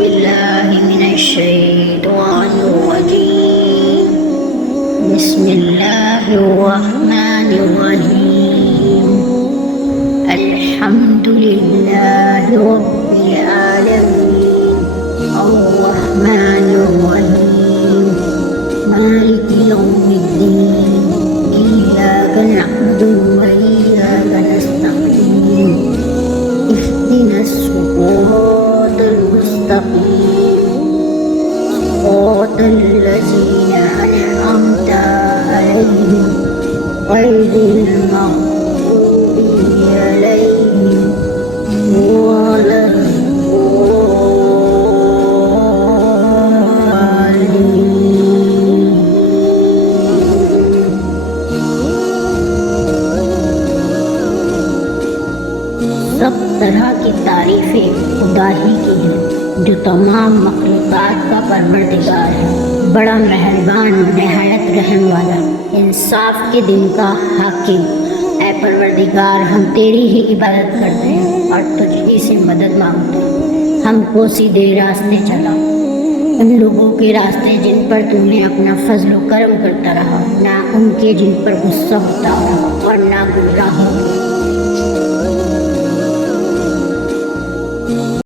बिल्लाहि मिनश्शैतानिर्रजीम बिस्मिल्लाहिर्रहमानिर्रहीम अल्हम्दुलिल्लाहि रब्बिल आलमीन अर्रहमानिर्रहीम मालिकि यौमिद्दीन इय्याका नअबुदु व इय्याका नस्तईन इहदिनस सिरातल मुस्तकीम सिरातल लज़ीना अनअमता अलैहिम गैरिल मग़्दूबि अलैहिम सब तरह की तारीफ़ें खुदा ही की हैं जो तमाम मखलूक़ात का परवरदिगार है, बड़ा मेहरबान नहायत रहम वाला, इंसाफ के दिन का हाकिम। ऐ परवरदिगार, हम तेरी ही इबादत करते हैं और तुझी से मदद मांगते हैं। हमको सीधे रास्ते चला, उन लोगों के रास्ते जिन पर तूने अपना फजल व करम करता रहा, ना उनके जिन पर गुस्सा होता रहा और ना गुमराहों